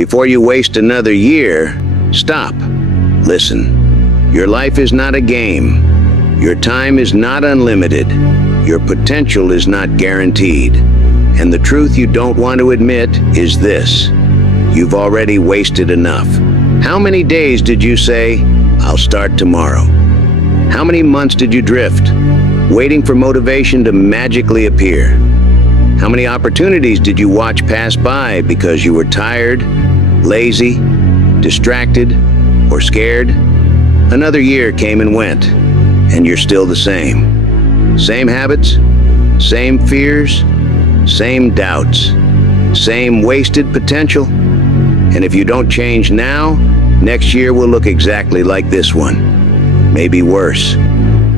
Before you waste another year, stop. Listen. Your life is not a game. Your time is not unlimited. Your potential is not guaranteed. And the truth you don't want to admit is this: you've already wasted enough. How many days did you say, "I'll start tomorrow"? How many months did you drift, waiting for motivation to magically appear? How many opportunities did you watch pass by because you were tired, lazy, distracted, or scared? Another year came and went, and you're still the same. Same habits, same fears, same doubts, same wasted potential. And if you don't change now, next year will look exactly like this one. Maybe worse.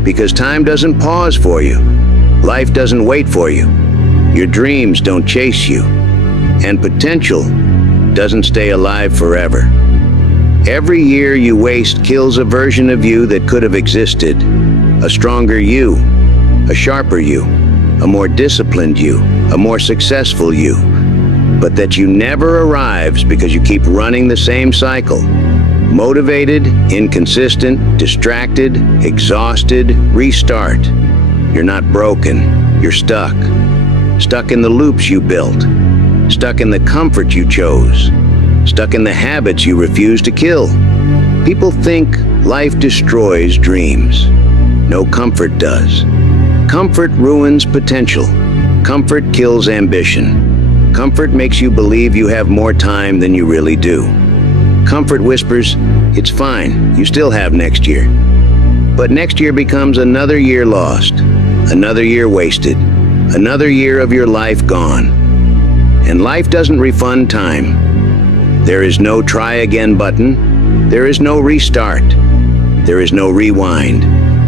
Because time doesn't pause for you. Life doesn't wait for you. Your dreams don't chase you. And potential doesn't stay alive forever. Every year you waste kills a version of you that could have existed. A stronger you, a sharper you, a more disciplined you, a more successful you. But that you never arrives because you keep running the same cycle. Motivated, inconsistent, distracted, exhausted, restart. You're not broken, you're stuck. Stuck in the loops you built. Stuck in the comfort you chose. Stuck in the habits you refuse to kill. People think life destroys dreams. No, comfort does. Comfort ruins potential. Comfort kills ambition. Comfort makes you believe you have more time than you really do. Comfort whispers, "It's fine, you still have next year." But next year becomes another year lost, another year wasted, another year of your life gone. And life doesn't refund time. There is no try again button. There is no restart. There is no rewind.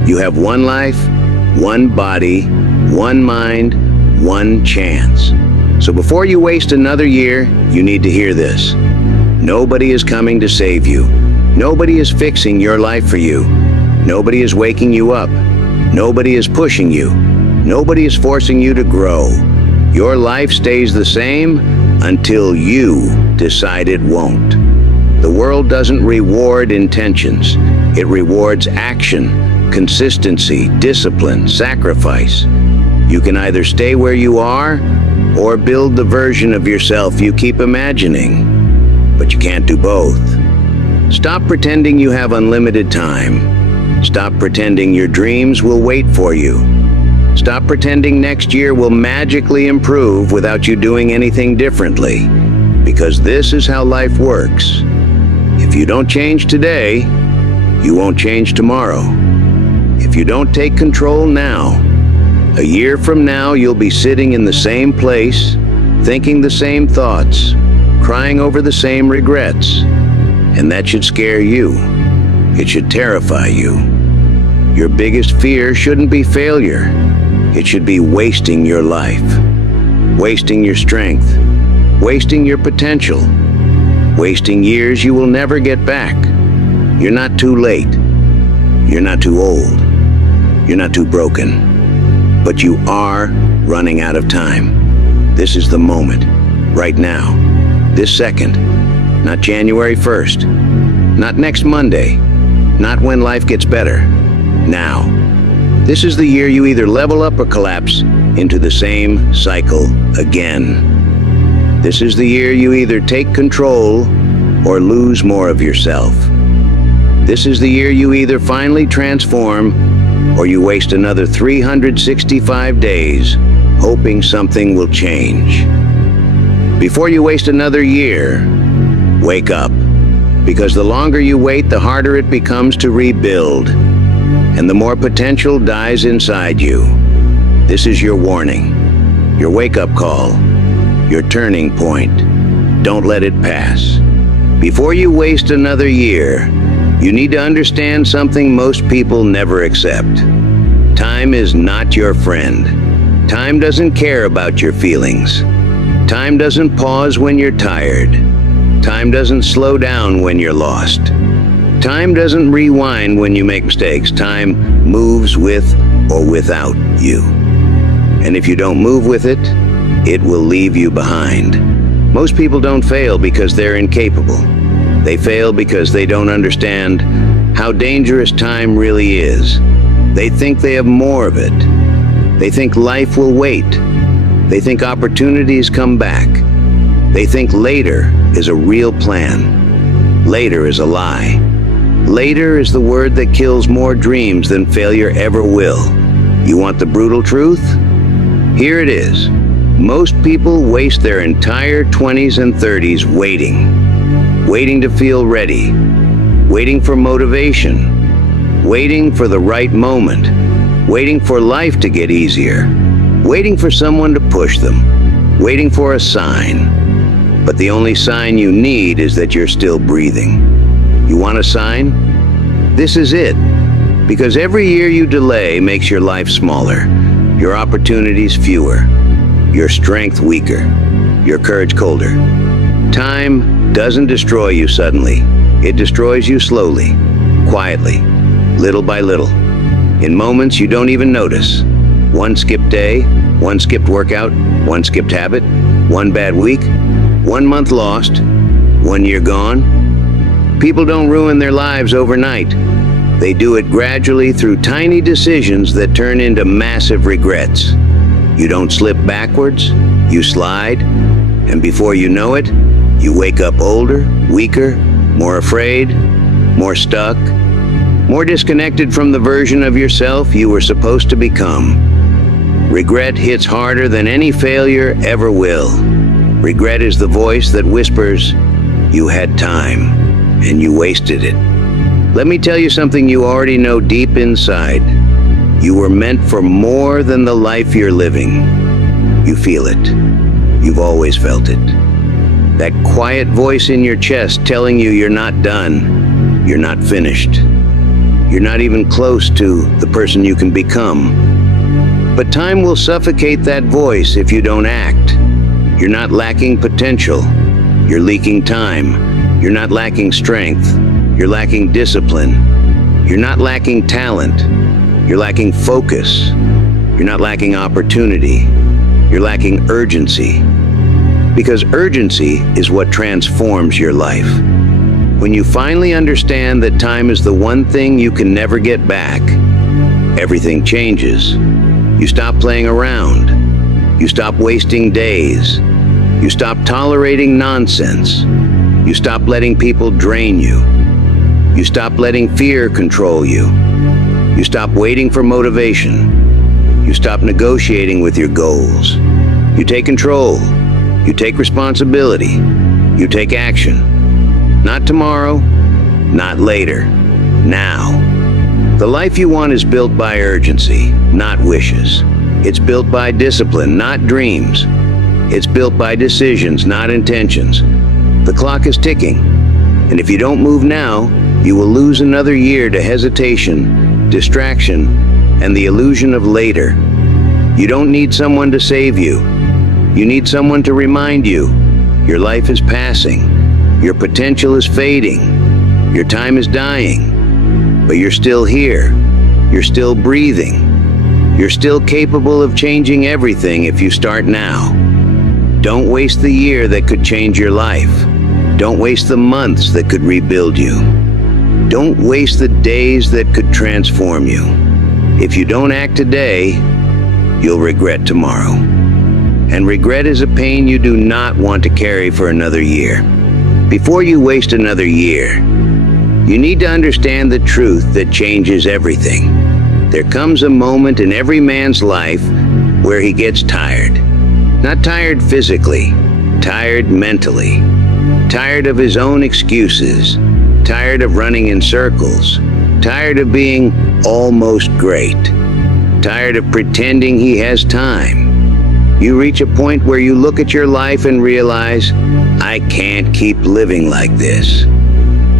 You have one life, one body, one mind, one chance. So before you waste another year, you need to hear this. Nobody is coming to save you. Nobody is fixing your life for you. Nobody is waking you up. Nobody is pushing you. Nobody is forcing you to grow. Your life stays the same until you decide it won't. The world doesn't reward intentions. It rewards action, consistency, discipline, sacrifice. You can either stay where you are or build the version of yourself you keep imagining. But you can't do both. Stop pretending you have unlimited time. Stop pretending your dreams will wait for you. Stop pretending next year will magically improve without you doing anything differently. Because this is how life works. If you don't change today, you won't change tomorrow. If you don't take control now, a year from now you'll be sitting in the same place, thinking the same thoughts, crying over the same regrets. And that should scare you. It should terrify you. Your biggest fear shouldn't be failure. It should be wasting your life, wasting your strength, wasting your potential, wasting years you will never get back. You're not too late. You're not too old. You're not too broken. But you are running out of time. This is the moment, right now, this second, not January 1st, not next Monday, not when life gets better, now. This is the year you either level up or collapse into the same cycle again. This is the year you either take control or lose more of yourself. This is the year you either finally transform or you waste another 365 days hoping something will change. Before you waste another year, wake up. Because the longer you wait, the harder it becomes to rebuild. And the more potential dies inside you. This is your warning, your wake-up call, your turning point. Don't let it pass. Before you waste another year, you need to understand something most people never accept. Time is not your friend. Time doesn't care about your feelings. Time doesn't pause when you're tired. Time doesn't slow down when you're lost. Time doesn't rewind when you make mistakes. Time moves with or without you. And if you don't move with it, it will leave you behind. Most people don't fail because they're incapable. They fail because they don't understand how dangerous time really is. They think they have more of it. They think life will wait. They think opportunities come back. They think later is a real plan. Later is a lie. Later is the word that kills more dreams than failure ever will. You want the brutal truth? Here it is. Most people waste their entire 20s and 30s waiting to feel ready, waiting for motivation, waiting for the right moment, waiting for life to get easier, waiting for someone to push them, waiting for a sign. But the only sign you need is that you're still breathing. You want a sign? This is it. Because every year you delay makes your life smaller, your opportunities fewer, your strength weaker, your courage colder. Time doesn't destroy you suddenly. It destroys you slowly, quietly, little by little, in moments you don't even notice. One skipped day, one skipped workout, one skipped habit, one bad week, 1 month lost, 1 year gone. People don't ruin their lives overnight. They do it gradually through tiny decisions that turn into massive regrets. You don't slip backwards, you slide, and before you know it, you wake up older, weaker, more afraid, more stuck, more disconnected from the version of yourself you were supposed to become. Regret hits harder than any failure ever will. Regret is the voice that whispers, "You had time, and you wasted it." Let me tell you something you already know deep inside. You were meant for more than the life you're living. You feel it. You've always felt it. That quiet voice in your chest telling you you're not done, you're not finished. You're not even close to the person you can become. But time will suffocate that voice if you don't act. You're not lacking potential. You're leaking time. You're not lacking strength. You're lacking discipline. You're not lacking talent. You're lacking focus. You're not lacking opportunity. You're lacking urgency. Because urgency is what transforms your life. When you finally understand that time is the one thing you can never get back, everything changes. You stop playing around. You stop wasting days. You stop tolerating nonsense. You stop letting people drain you. You stop letting fear control you. You stop waiting for motivation. You stop negotiating with your goals. You take control. You take responsibility. You take action. Not tomorrow, not later, now. The life you want is built by urgency, not wishes. It's built by discipline, not dreams. It's built by decisions, not intentions. The clock is ticking, and if you don't move now, you will lose another year to hesitation, distraction, and the illusion of later. You don't need someone to save you. You need someone to remind you. Your life is passing. Your potential is fading. Your time is dying. But you're still here. You're still breathing. You're still capable of changing everything if you start now. Don't waste the year that could change your life. Don't waste the months that could rebuild you. Don't waste the days that could transform you. If you don't act today, you'll regret tomorrow. And regret is a pain you do not want to carry for another year. Before you waste another year, you need to understand the truth that changes everything. There comes a moment in every man's life where he gets tired. Not tired physically, tired mentally. Tired of his own excuses. Tired of running in circles. Tired of being almost great. Tired of pretending he has time. You reach a point where you look at your life and realize, I can't keep living like this.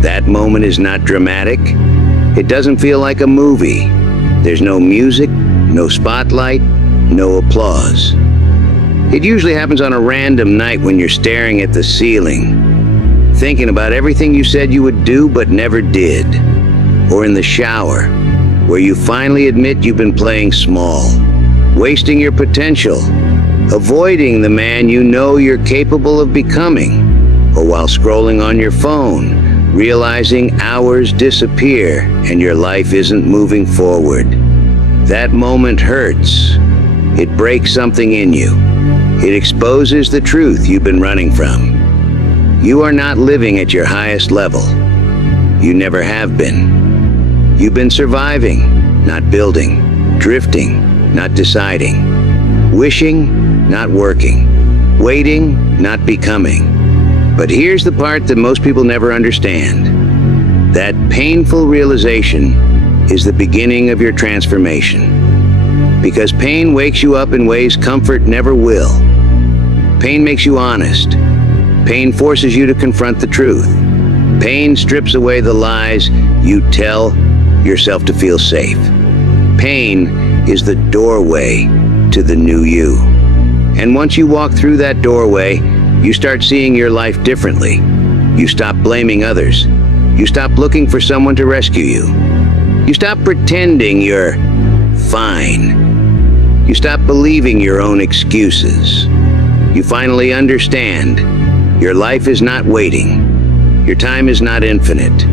That moment is not dramatic. It doesn't feel like a movie. There's no music, no spotlight, no applause. It usually happens on a random night when you're staring at the ceiling, thinking about everything you said you would do but never did. Or in the shower, where you finally admit you've been playing small, wasting your potential, avoiding the man you know you're capable of becoming, or while scrolling on your phone, realizing hours disappear and your life isn't moving forward. That moment hurts. It breaks something in you. It exposes the truth you've been running from. You are not living at your highest level. You never have been. You've been surviving, not building, drifting, not deciding, wishing, not working, waiting, not becoming. But here's the part that most people never understand. That painful realization is the beginning of your transformation. Because pain wakes you up in ways comfort never will. Pain makes you honest. Pain forces you to confront the truth. Pain strips away the lies you tell yourself to feel safe. Pain is the doorway to the new you. And once you walk through that doorway, you start seeing your life differently. You stop blaming others. You stop looking for someone to rescue you. You stop pretending you're fine. You stop believing your own excuses. You finally understand your life is not waiting. Your time is not infinite.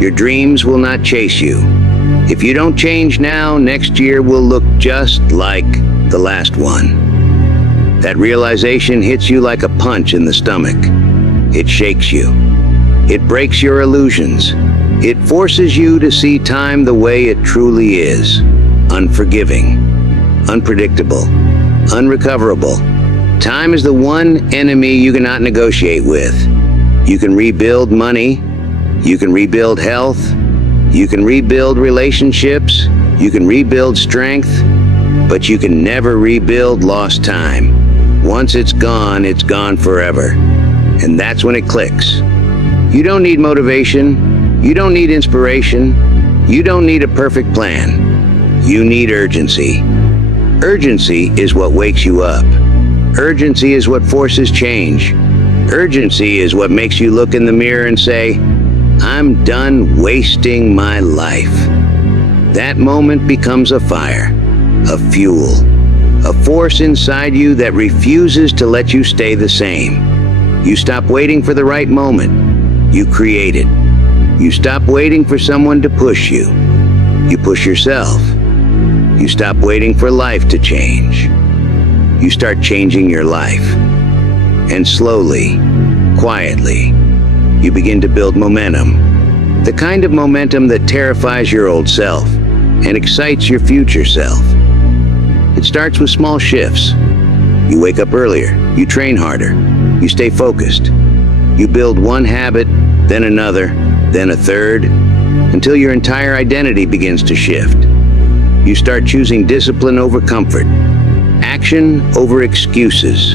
Your dreams will not chase you. If you don't change now, next year will look just like the last one. That realization hits you like a punch in the stomach. It shakes you. It breaks your illusions. It forces you to see time the way it truly is. Unforgiving, unpredictable, unrecoverable. Time is the one enemy you cannot negotiate with. You can rebuild money. You can rebuild health. You can rebuild relationships. You can rebuild strength. But you can never rebuild lost time. Once it's gone forever. And that's when it clicks. You don't need motivation. You don't need inspiration. You don't need a perfect plan. You need urgency. Urgency is what wakes you up. Urgency is what forces change. Urgency is what makes you look in the mirror and say, I'm done wasting my life. That moment becomes a fire, a fuel, a force inside you that refuses to let you stay the same. You stop waiting for the right moment. You create it. You stop waiting for someone to push you. You push yourself. You stop waiting for life to change. You start changing your life. And slowly, quietly, you begin to build momentum. The kind of momentum that terrifies your old self and excites your future self. It starts with small shifts. You wake up earlier. You train harder. You stay focused. You build one habit, then another, then a third, until your entire identity begins to shift. You start choosing discipline over comfort, action over excuses,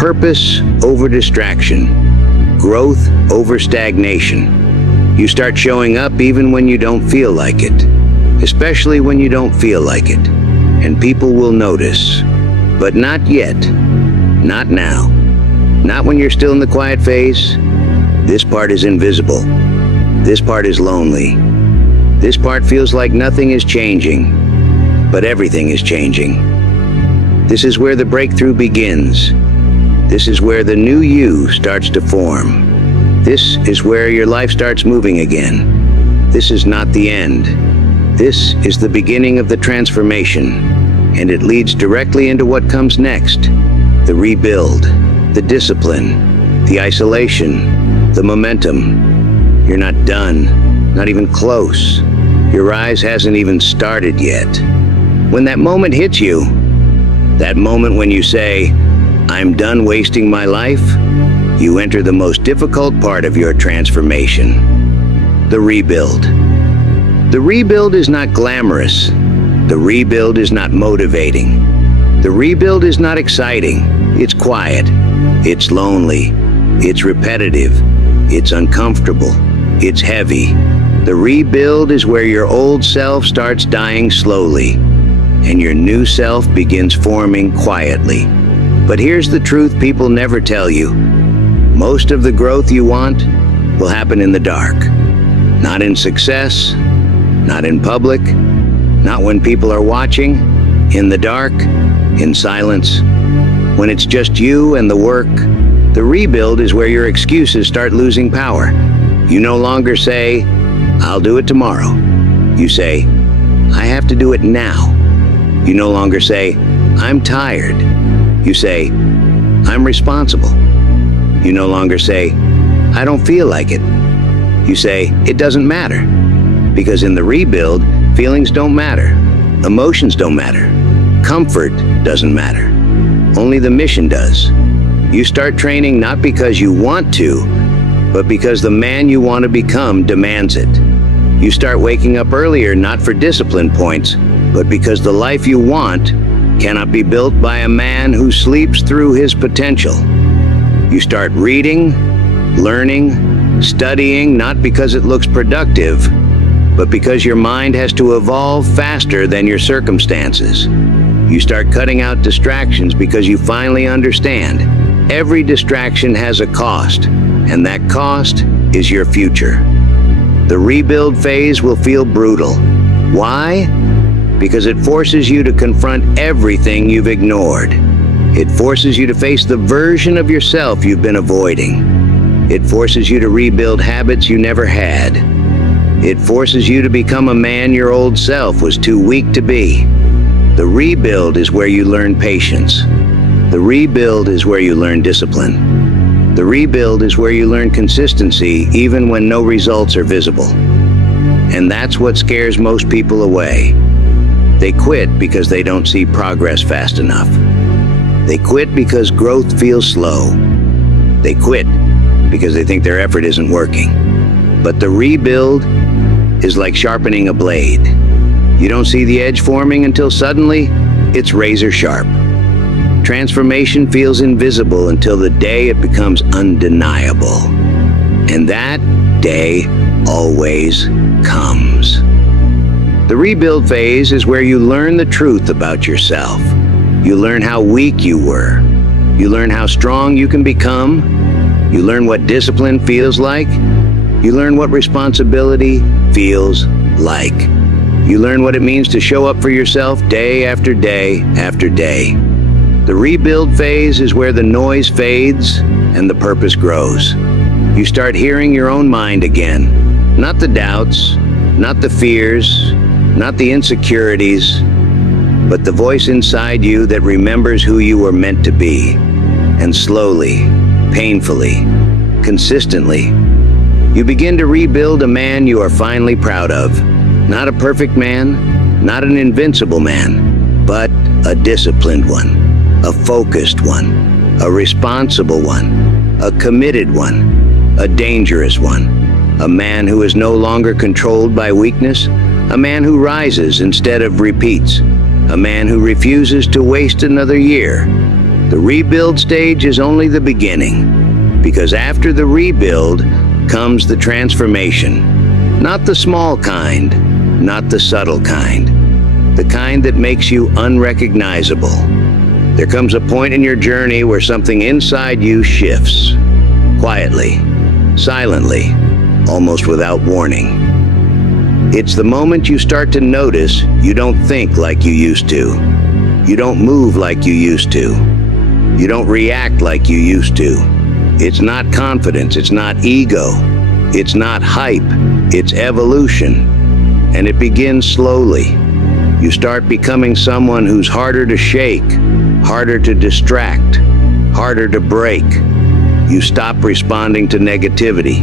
purpose over distraction, growth over stagnation. You start showing up even when you don't feel like it, especially when you don't feel like it. And people will notice, but not yet, not now, not when you're still in the quiet phase. This part is invisible. This part is lonely. This part feels like nothing is changing, but everything is changing. This is where the breakthrough begins. This is where the new you starts to form. This is where your life starts moving again. This is not the end. This is the beginning of the transformation, and it leads directly into what comes next. The rebuild, the discipline, the isolation, the momentum. You're not done, not even close. Your rise hasn't even started yet. When that moment hits you, that moment when you say, I'm done wasting my life, you enter the most difficult part of your transformation. The rebuild. The rebuild is not glamorous. The rebuild is not motivating. The rebuild is not exciting. It's quiet. It's lonely. It's repetitive. It's uncomfortable. It's heavy. The rebuild is where your old self starts dying slowly, and your new self begins forming quietly. But here's the truth people never tell you. Most of the growth you want will happen in the dark. Not in success, not in public, not when people are watching. In the dark, in silence, When it's just you and the work, the rebuild is where your excuses start losing power. You no longer say, "I'll do it tomorrow." You say, "I have to do it now." You no longer say, "I'm tired." You say, "I'm responsible." You no longer say, "I don't feel like it." You say, "It doesn't matter." Because in the rebuild, feelings don't matter. Emotions don't matter. Comfort doesn't matter. Only the mission does. You start training not because you want to, but because the man you want to become demands it. You start waking up earlier not for discipline points, but because the life you want cannot be built by a man who sleeps through his potential. You start reading, learning, studying not because it looks productive, but because your mind has to evolve faster than your circumstances. You start cutting out distractions because you finally understand every distraction has a cost, and that cost is your future. The rebuild phase will feel brutal. Why? Because it forces you to confront everything you've ignored. It forces you to face the version of yourself you've been avoiding. It forces you to rebuild habits you never had. It forces you to become a man your old self was too weak to be. The rebuild is where you learn patience. The rebuild is where you learn discipline. The rebuild is where you learn consistency even when no results are visible. And that's what scares most people away. They quit because they don't see progress fast enough. They quit because growth feels slow. They quit because they think their effort isn't working. But the rebuild is like sharpening a blade. You don't see the edge forming until suddenly it's razor sharp. Transformation feels invisible until the day it becomes undeniable. And that day always comes. The rebuild phase is where you learn the truth about yourself. You learn how weak you were. You learn how strong you can become. You learn what discipline feels like. You learn what responsibility feels like. You learn what it means to show up for yourself day after day after day. The rebuild phase is where the noise fades and the purpose grows. You start hearing your own mind again. Not the doubts, not the fears, not the insecurities, but the voice inside you that remembers who you were meant to be. And slowly, painfully, consistently, you begin to rebuild a man you are finally proud of. Not a perfect man, not an invincible man, but a disciplined one, a focused one, a responsible one, a committed one, a dangerous one, a man who is no longer controlled by weakness, a man who rises instead of repeats, a man who refuses to waste another year. The rebuild stage is only the beginning, because after the rebuild comes the transformation. Not the small kind, not the subtle kind, the kind that makes you unrecognizable. There comes a point in your journey where something inside you shifts, quietly, silently, almost without warning. It's the moment you start to notice you don't think like you used to. You don't move like you used to. You don't react like you used to. It's not confidence, it's not ego, it's not hype, it's evolution. And it begins slowly. You start becoming someone who's harder to shake, harder to distract, harder to break. You stop responding to negativity.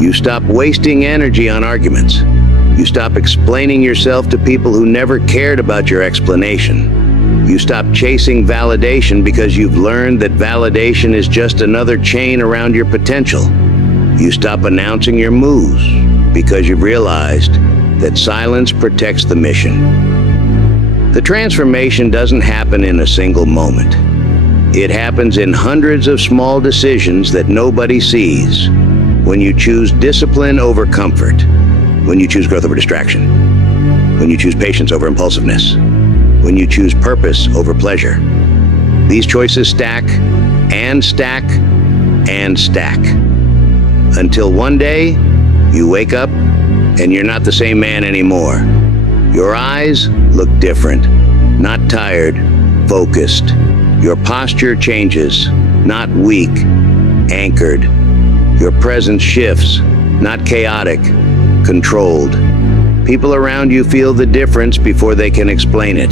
You stop wasting energy on arguments. You stop explaining yourself to people who never cared about your explanation. You stop chasing validation because you've learned that validation is just another chain around your potential. You stop announcing your moves because you've realized that silence protects the mission. The transformation doesn't happen in a single moment. It happens in hundreds of small decisions that nobody sees. When you choose discipline over comfort, when you choose growth over distraction, when you choose patience over impulsiveness, when you choose purpose over pleasure. These choices stack and stack and stack. Until one day, you wake up and you're not the same man anymore. Your eyes look different, not tired, focused, Your posture changes, not weak, anchored. Your presence shifts, not chaotic, controlled. People around you feel the difference before they can explain it.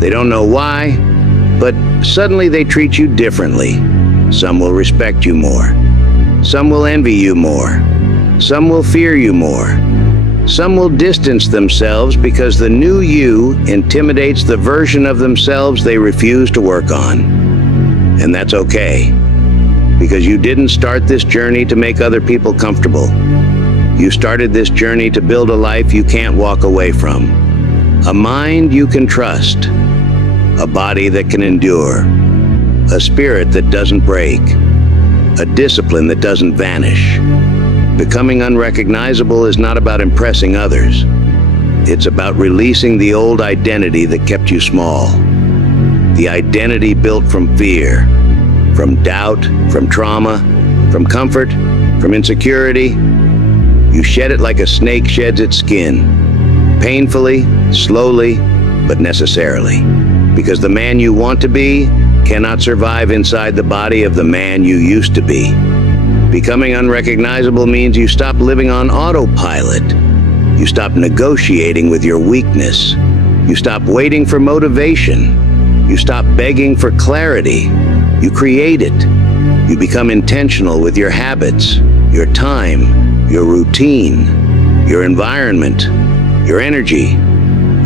They don't know why, but suddenly they treat you differently. Some will respect you more. Some will envy you more. Some will fear you more. Some will distance themselves because the new you intimidates the version of themselves they refuse to work on. And that's okay, because you didn't start this journey to make other people comfortable. You started this journey to build a life you can't walk away from. A mind you can trust. A body that can endure. A spirit that doesn't break. A discipline that doesn't vanish. Becoming unrecognizable is not about impressing others. It's about releasing the old identity that kept you small. The identity built from fear, from doubt, from trauma, from comfort, from insecurity. You shed it like a snake sheds its skin. Painfully, slowly, but necessarily. Because the man you want to be cannot survive inside the body of the man you used to be. Becoming unrecognizable means you stop living on autopilot. You stop negotiating with your weakness. You stop waiting for motivation. You stop begging for clarity. You create it. You become intentional with your habits, your time, your routine, your environment, your energy,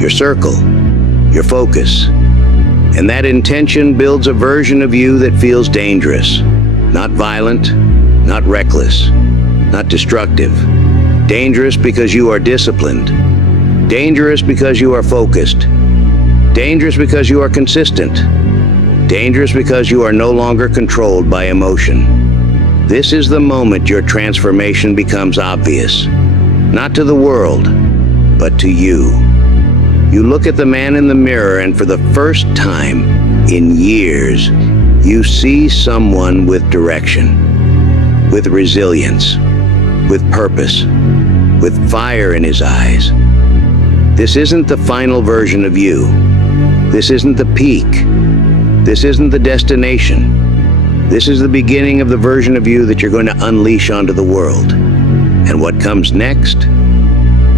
your circle, your focus. And that intention builds a version of you that feels dangerous, not violent, not reckless, not destructive. Dangerous because you are disciplined. Dangerous because you are focused. Dangerous because you are consistent. Dangerous because you are no longer controlled by emotion. This is the moment your transformation becomes obvious. Not to the world, but to you. You look at the man in the mirror and for the first time in years, you see someone with direction, with resilience, with purpose, with fire in his eyes. This isn't the final version of you. This isn't the peak. This isn't the destination. This is the beginning of the version of you that you're going to unleash onto the world. And what comes next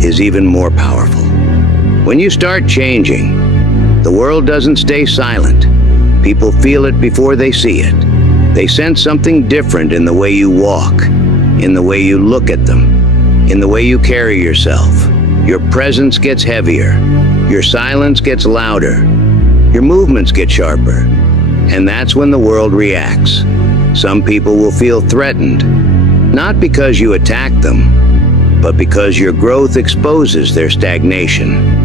is even more powerful. When you start changing, the world doesn't stay silent. People feel it before they see it. They sense something different in the way you walk, in the way you look at them, in the way you carry yourself. Your presence gets heavier. Your silence gets louder. Your movements get sharper. And that's when the world reacts. Some people will feel threatened, not because you attack them, but because your growth exposes their stagnation.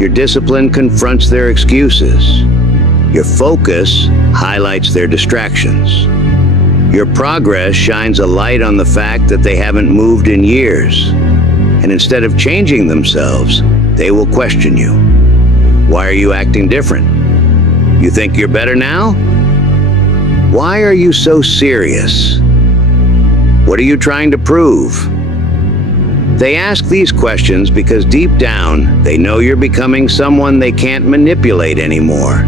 Your discipline confronts their excuses. Your focus highlights their distractions. Your progress shines a light on the fact that they haven't moved in years. And instead of changing themselves, they will question you. Why are you acting different? You think you're better now? Why are you so serious? What are you trying to prove? They ask these questions because deep down, they know you're becoming someone they can't manipulate anymore.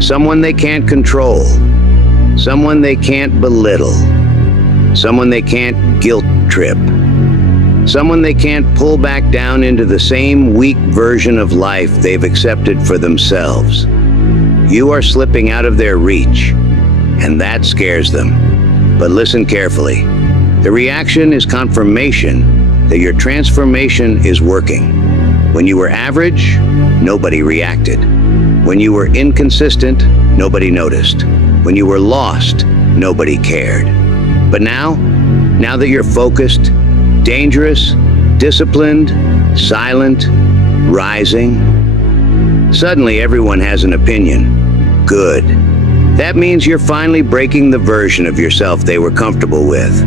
Someone they can't control. Someone they can't belittle. Someone they can't guilt trip. Someone they can't pull back down into the same weak version of life they've accepted for themselves. You are slipping out of their reach, and that scares them. But listen carefully. The reaction is confirmation that your transformation is working. When you were average, nobody reacted. When you were inconsistent, nobody noticed. When you were lost, nobody cared. But now that you're focused, dangerous, disciplined, silent, rising, suddenly everyone has an opinion. Good. That means you're finally breaking the version of yourself they were comfortable with.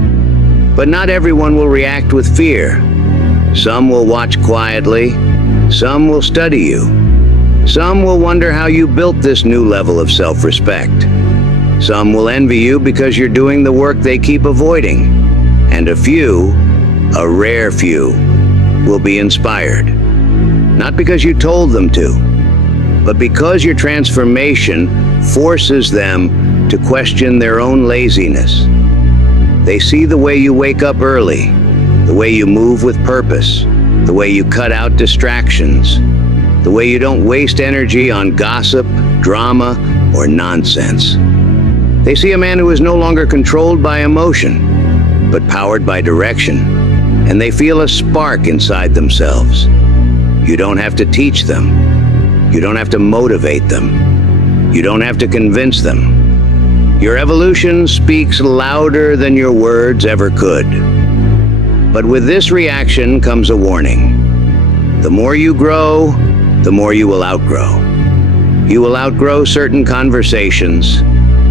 But not everyone will react with fear. Some will watch quietly. Some will study you. Some will wonder how you built this new level of self-respect. Some will envy you because you're doing the work they keep avoiding. And a few, a rare few, will be inspired. Not because you told them to, but because your transformation forces them to question their own laziness. They see the way you wake up early, the way you move with purpose, the way you cut out distractions, the way you don't waste energy on gossip, drama, or nonsense. They see a man who is no longer controlled by emotion, but powered by direction, and they feel a spark inside themselves. You don't have to teach them. You don't have to motivate them. You don't have to convince them. Your evolution speaks louder than your words ever could. But with this reaction comes a warning. The more you grow, the more you will outgrow. You will outgrow certain conversations.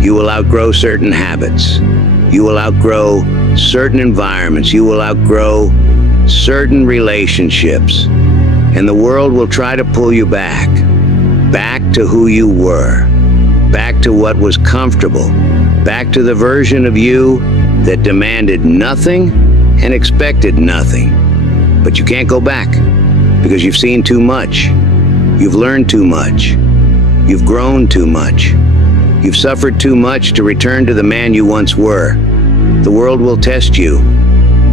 You will outgrow certain habits. You will outgrow certain environments. You will outgrow certain relationships. And the world will try to pull you back to who you were, back to what was comfortable, back to the version of you that demanded nothing and expected nothing. But you can't go back because you've seen too much. You've learned too much. You've grown too much. You've suffered too much to return to the man you once were. The world will test you.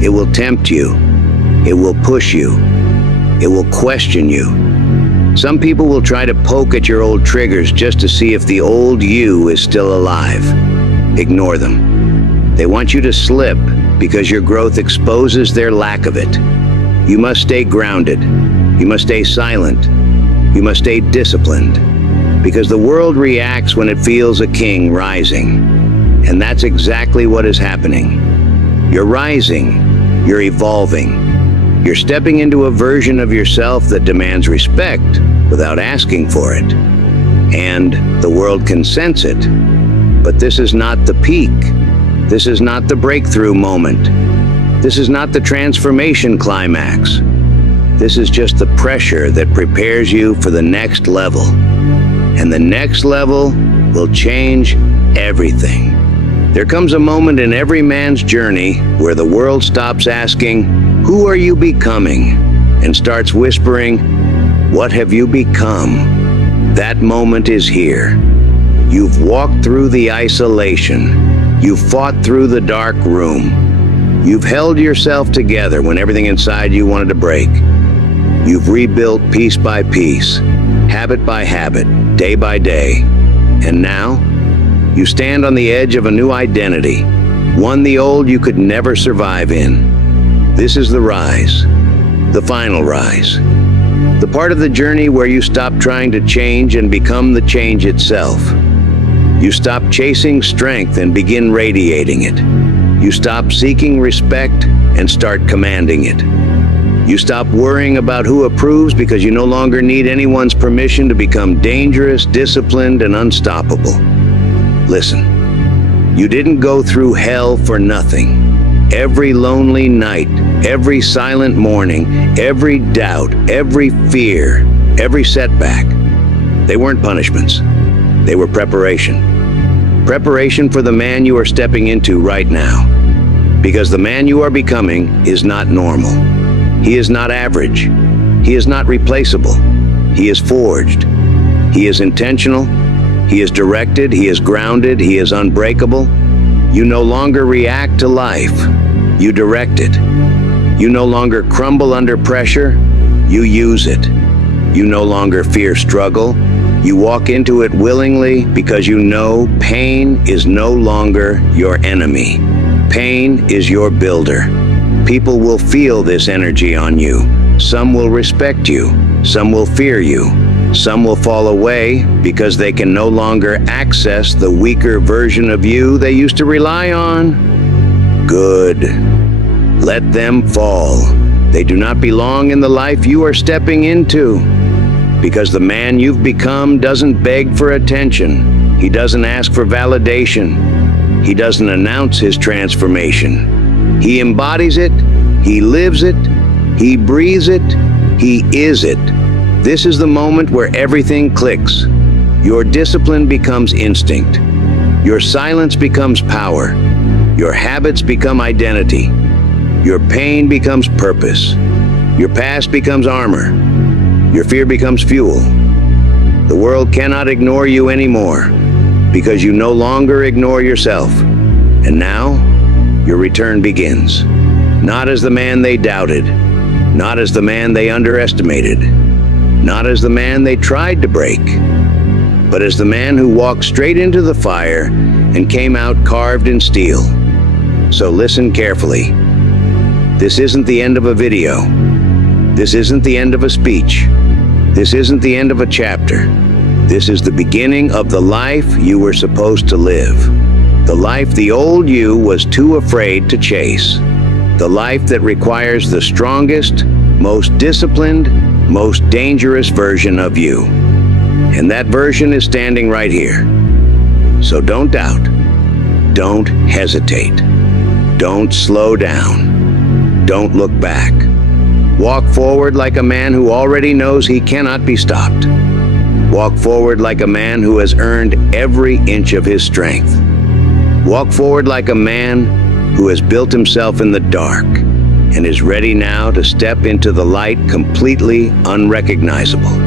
It will tempt you. It will push you. It will question you. Some people will try to poke at your old triggers just to see if the old you is still alive. Ignore them. They want you to slip because your growth exposes their lack of it. You must stay grounded. You must stay silent. You must stay disciplined. Because the world reacts when it feels a king rising. And that's exactly what is happening. You're rising. You're evolving. You're stepping into a version of yourself that demands respect without asking for it. And the world can sense it. But this is not the peak. This is not the breakthrough moment. This is not the transformation climax. This is just the pressure that prepares you for the next level. And the next level will change everything. There comes a moment in every man's journey where the world stops asking, "Who are you becoming?" and starts whispering, "What have you become?" That moment is here. You've walked through the isolation. You've fought through the dark room. You've held yourself together when everything inside you wanted to break. You've rebuilt piece by piece, habit by habit, day by day. And now, you stand on the edge of a new identity, one the old you could never survive in. This is the rise, the final rise, the part of the journey where you stop trying to change and become the change itself. You stop chasing strength and begin radiating it. You stop seeking respect and start commanding it. You stop worrying about who approves because you no longer need anyone's permission to become dangerous, disciplined, and unstoppable. Listen, you didn't go through hell for nothing. Every lonely night, every silent morning, every doubt, every fear, every setback, they weren't punishments. They were preparation. Preparation for the man you are stepping into right now. Because the man you are becoming is not normal. He is not average. He is not replaceable. He is forged. He is intentional. He is directed. He is grounded. He is unbreakable. You no longer react to life. You direct it. You no longer crumble under pressure. You use it. You no longer fear struggle. You walk into it willingly because you know pain is no longer your enemy. Pain is your builder. People will feel this energy on you. Some will respect you. Some will fear you. Some will fall away because they can no longer access the weaker version of you they used to rely on. Good. Let them fall. They do not belong in the life you are stepping into. Because the man you've become doesn't beg for attention. He doesn't ask for validation. He doesn't announce his transformation. He embodies it. He lives it. He breathes it. He is it. This is the moment where everything clicks. Your discipline becomes instinct. Your silence becomes power. Your habits become identity. Your pain becomes purpose. Your past becomes armor. Your fear becomes fuel. The world cannot ignore you anymore. because you no longer ignore yourself. And now, your return begins. Not as the man they doubted, not as the man they underestimated, not as the man they tried to break, but as the man who walked straight into the fire and came out carved in steel. So listen carefully. This isn't the end of a video. This isn't the end of a speech. This isn't the end of a chapter. This is the beginning of the life you were supposed to live. The life the old you was too afraid to chase. The life that requires the strongest, most disciplined, most dangerous version of you. And that version is standing right here. So don't doubt. Don't hesitate. Don't slow down. Don't look back. Walk forward like a man who already knows he cannot be stopped. Walk forward like a man who has earned every inch of his strength. Walk forward like a man who has built himself in the dark and is ready now to step into the light completely unrecognizable.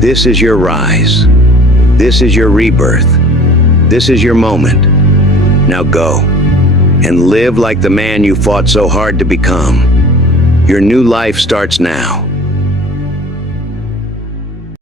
This is your rise. This is your rebirth. This is your moment. Now go and live like the man you fought so hard to become. Your new life starts now.